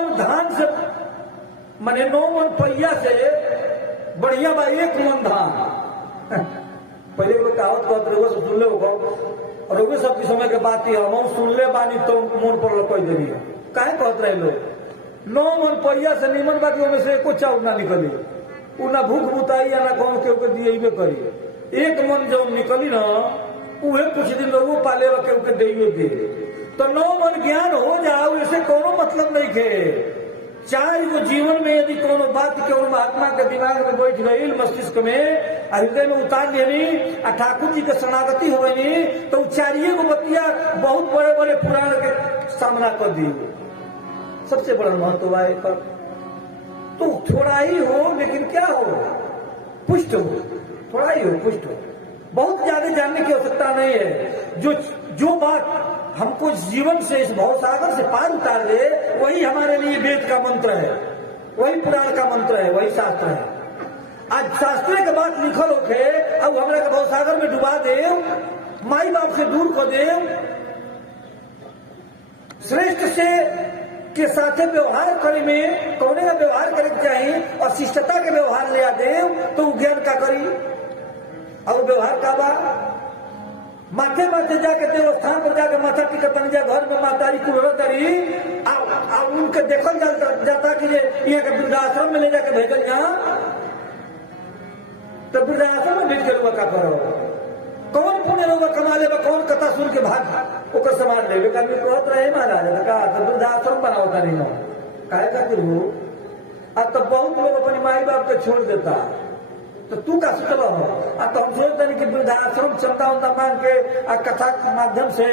मन धान से माने 9 मन पहिया से बढ़िया बा 1 मन धान। पहले लोग कहावत कहत रहे सब सुन ले हो रघु सब समय के बात ही हम सुन ले बानी तो मन पर कोई देनी काहे कहत रहे लोग 9 मन पहिया से निमन बाकी में से एको चाउर ना निकली उ ना भूख बुताई या ना कौन के दिए करी 1 मन जो निकली ना उहे कुछ दिन लोगों पाले के दिए दे तो 9 मन ज्ञान हो जाओ इसे कोनो मतलब नहीं खे। चाहे वो जीवन में यदि कोनो बात के महात्मा के दिमाग में बैठ गई मस्तिष्क में हृदय में उतार लेनी और ठाकुर जी के शरणागति हो गई तो चारिये को बतिया बहुत बड़े बड़े पुराण के सामना कर दी। सबसे बड़ा महत्व है पर तो थोड़ा ही हो लेकिन क्या हो पुष्ट हो, थोड़ा ही हो पुष्ट हो, बहुत ज्यादा जानने की आवश्यकता नहीं है। जो बात हमको जीवन से इस भवसागर से पार उतार दे वही हमारे लिए वेद का मंत्र है, वही पुराण का मंत्र है, वही शास्त्र है। आज शास्त्र के बात लिखल होके अब हमारे भवसागर में डुबा दे, माई बाप से दूर कर दे, श्रेष्ठ से के साथ व्यवहार करे में कौने का व्यवहार करे चाहिए और शिष्टता के व्यवहार ले आ दे तो ज्ञान का करी और व्यवहार का बा माथे माथे जाके देवस्थान पर जाके माथा टिका तनिजा घर में मातारी कुलवतरी उनके देखल जाता कि यहाँ के वृद्धाश्रम में ले जाके भेजल जा तो वृद्धाश्रम में भेज के लोग का करो कौन पुण्य लोग कमा ले कौन कथा सुन के भाग ओकर समाज ले कहत रहे महाराज कहा तो वृद्धाश्रम बनाओ करी न काहे खातिर हो अब तो बहुत लोग अपने माई बाप के छोड़ देता तो तू का सोचल हो तो हम सोचते कि वृद्धाश्रम चंदा उंदा मांग के कथा के माध्यम से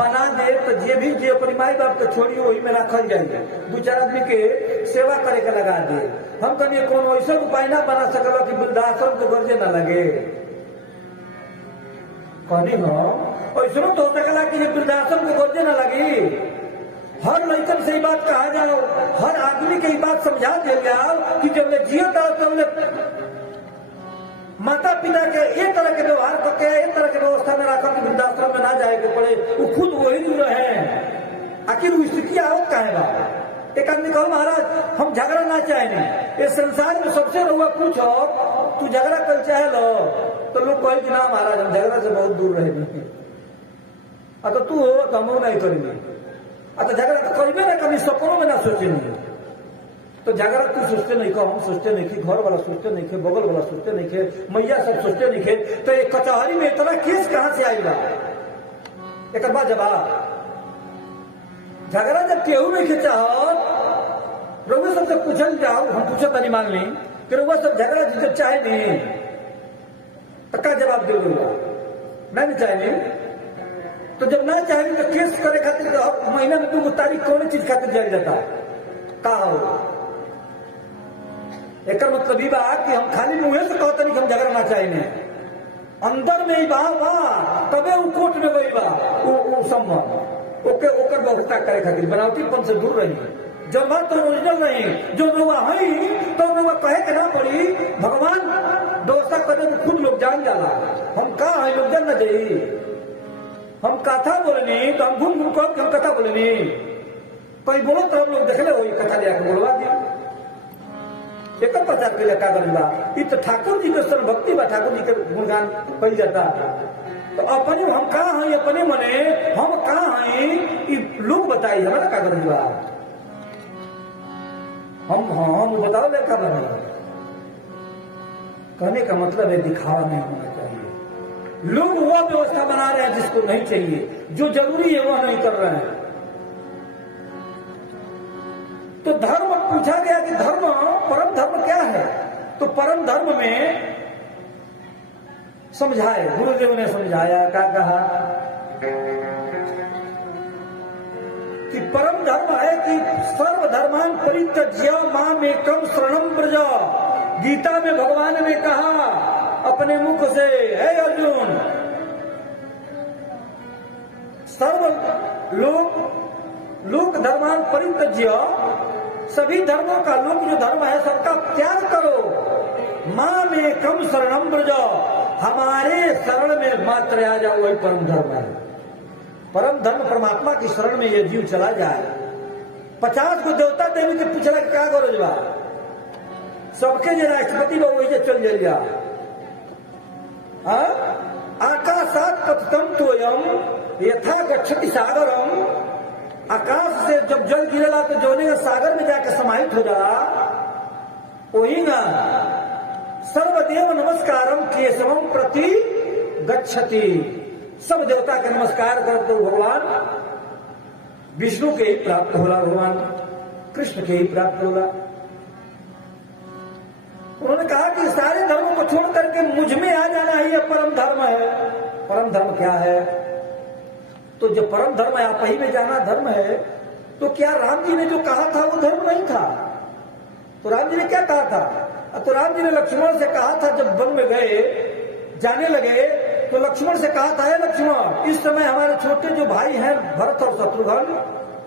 बना दे तो जे अपनी माई बाप के छोड़ी वही में रखल जाए 2-4 आदमी के सेवा करे के लगा दे। हम कहीं कौन ऐसा उपाय ना बना सकल कि वृद्धाश्रम के गर्जे न लगे कहनी हो ऐसा तो हो सकला कि वृद्धाश्रम के गर्जे न लगी। हर लड़कन से बात कहा जाओ, हर आदमी के बात समझा दिया जाओ कि जब जियो तब माता पिता के एक तरह के व्यवहार करके एक तरह के व्यवस्था में रखकर के वृद्धाश्रम में ना जाए के पड़े वो खुद वही दूर है। आखिर वो स्थिति आवत काहे बा? एक आदमी कहो महाराज हम झगड़ा ना चाहे इस संसार में सबसे रहुआ पूछो तू झगड़ा कर चाहे लो तो लोग कहे कि ना महाराज हम झगड़ा से बहुत दूर रहे तो तू हो तो हम नहीं करेंगे तो झगड़ा तो करीबे ना कभी सपनों में ना सोचेंगे तो झगड़ा तू सोचते नहीं को हम सोचते नहीं कि घर वाला सोचते नहीं थे बगल वाला सोचते नहीं थे मैया सब सोचते नहीं थे तो एक कचहरी में इतना केस कहां से आएगा? एक बात जवाब झगड़ा जब केहू नहीं के चाहो रघु सबसे पूछल जाओ हम पूछो तनी मान ली कि रघु सब झगड़ा जिसे चाहे नहीं तो क्या जवाब दे दूंगा मैं भी चाहे नहीं तो जब ना चाहे तो केस करे खातिर तो महीना में 2 तारीख कौन चीज खातिर जारी जाता का हो एक मतलब ही बा कि हम खाली मुंह से कहते नहीं कि हम झगड़ा ना चाहिए अंदर में ही बा तबे वो कोर्ट में गई बा वो संभव ओके ओकर व्यवस्था करे खातिर बनावटीपन से दूर रही जब बात तो ओरिजिनल नहीं जो रुआ है तो रुआ कहे के ना पड़ी भगवान व्यवस्था करने में खुद लोग जान जाला हम कहा है लोग जान ना जाइए हम कथा बोलनी तो हम घूम घूम कर हम कथा बोलनी कोई बोलो तो हम लोग देख ले वही कथा लिया के बोलवा दी एक प्रचार के लिए का बा तो ठाकुर जी के सर्वभक्ति बा ठाकुर जी के गुणगान कही जाता तो अपने हम कहा है अपने मने हम कहा है लोग बताइए हमारा का बा हम बताओ ले का बने कहने का मतलब है दिखावा नहीं होना चाहिए। लोग वह व्यवस्था बना रहे हैं जिसको नहीं चाहिए जो जरूरी है वह नहीं कर रहे हैं। तो धर्म पूछा गया कि धर्म परम धर्म क्या है तो परम धर्म में समझाए गुरुदेव ने समझाया क्या कहा कि परम धर्म है कि सर्वधर्मान परित्यज्य माम एकम शरणम व्रज। गीता में भगवान ने कहा अपने मुख से हे अर्जुन सर्व लोक धर्मान परित्यज्य सभी धर्मों का लोक जो धर्म है सबका त्याग करो मां में कम शरणम व्रज हमारे शरण में मात्र आ जाओ वही परम धर्म है। परम धर्म परमात्मा की शरण में ये जीव चला जाए 50 को देवता देवी के पूछला कि का गरज बा, सबके जे राष्ट्रपति बा वही चल जाइया। आकाशात पतितम तोयम यथा गच्छति सागरम, आकाश से जब जल गिरेला तो जोने सागर में जाकर समाहित हो जाला, वही ना सर्वदेव नमस्कारम केशवम प्रति गच्छति, सब देवता के नमस्कार करते भगवान विष्णु के ही प्राप्त होला, भगवान कृष्ण के ही प्राप्त होला। उन्होंने कहा कि सारे धर्मों को छोड़ करके मुझ में आ जाना ही यह परम धर्म है। परम धर्म क्या है? तो जो परम धर्म है आप ही में जाना धर्म है, तो क्या राम जी ने जो कहा था वो धर्म नहीं था? तो राम जी ने क्या कहा था? तो राम जी ने लक्ष्मण से कहा था, जब वन में गए जाने लगे तो लक्ष्मण से कहा था, है लक्ष्मण इस समय हमारे छोटे जो भाई हैं भरत और शत्रुघ्न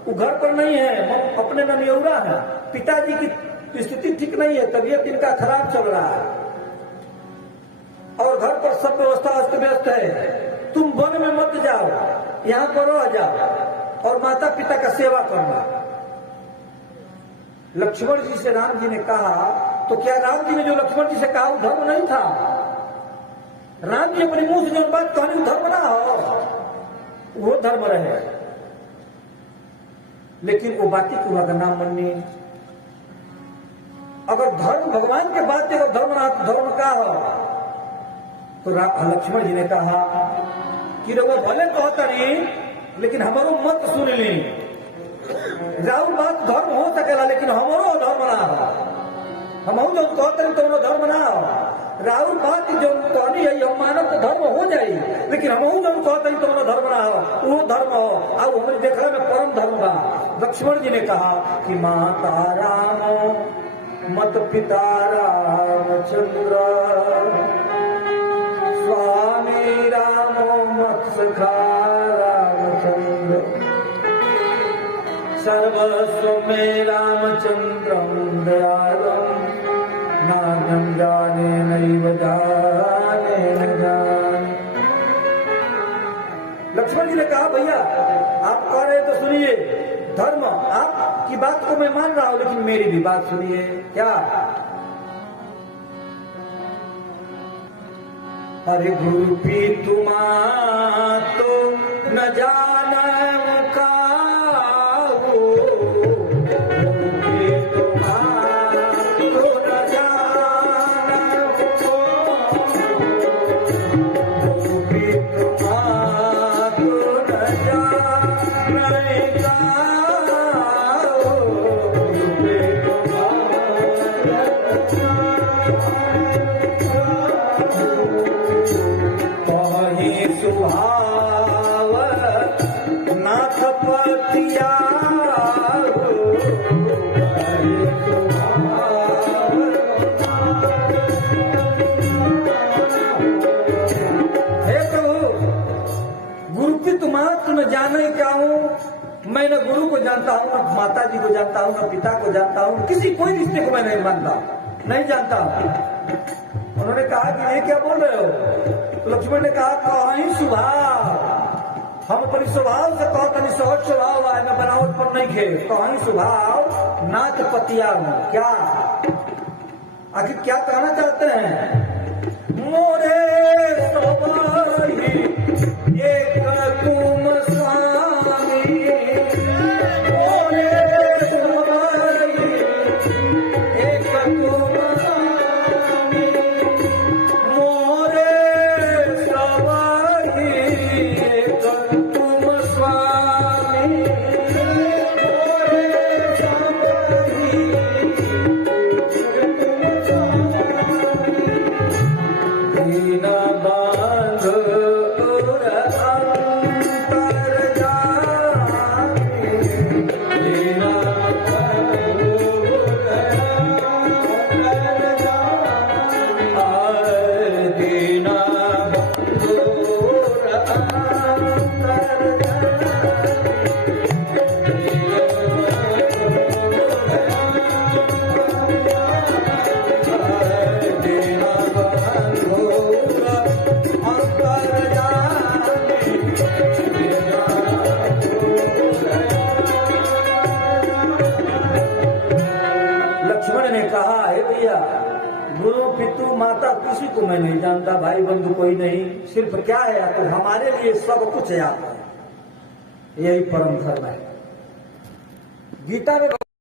वो घर पर नहीं है, अपने ननियौरा है, पिताजी की स्थिति ठीक नहीं है, तबीयत इनका खराब चल रहा है और घर पर सब व्यवस्था अस्त व्यस्त है, तुम वन में मत जाओ, यहाँ पर रह जाओ और माता पिता का सेवा करना। लक्ष्मण जी से राम जी ने कहा, तो क्या राम जी ने जो लक्ष्मण जी से कहा वो धर्म नहीं था? राम जी अपने मुंह से जो बात कहनी धर्म ना हो, वो धर्म रहे, लेकिन वो बातें पूरा का नाम मननी। अगर धर्म भगवान के बात है धर्म ना, धर्म का हो? तो लक्ष्मण जी ने कहा कि वो भले कहता नहीं लेकिन हमारो मत सुन ली, राहुल बात धर्म हो सकेला लेकिन हमारो धर्म ना हो, हम जो कहते तो धर्म ना हो, राहुल बात जो कहनी है हम मानव तो धर्म हो जाए, लेकिन हम जो कहते तो धर्म ना हो, वो धर्म हो अब हमारे देखने में परम धर्म बा। लक्ष्मण जी ने कहा कि माता राम मत पिता रामचंद्र, स्वामी रामो मत सखा रामचंद्र, सर्वस्व में रामचंद्रम दयालम, नानम जाने नैव जाने न जाने। लक्ष्मण जी ने कहा भैया आप कह रहे तो सुनिए, धर्म आपकी बात को मैं मान रहा हूं लेकिन मेरी भी बात सुनिए। क्या? अरे गुरु पी तुमा तो न जाना का जाने क्या हूँ मैं, न गुरु को जानता हूँ, न माता जी को जानता हूँ, न पिता को जानता हूँ, किसी कोई रिश्ते को मैं नहीं मानता, नहीं जानता। उन्होंने कहा कि ये क्या बोल रहे हो? तो लक्ष्मण ने कहा कहीं स्वभाव, हम अपनी स्वभाव से कहते नहीं, सहज स्वभाव है, मैं बनावट पर नहीं खे, कहीं स्वभाव नाच पतिया हूँ। क्या आखिर क्या कहना चाहते हैं? मोरे एक तुम स्वामी, मोरे एक तुम स्वामी, मोरे सवाही एक तुम स्वामी, मोरे सवाही दीना बांध गुरु पितु माता किसी को मैं नहीं जानता, भाई बंधु कोई नहीं, सिर्फ क्या है तो हमारे लिए सब कुछ है आप है, यही परम धर्म है। गीता में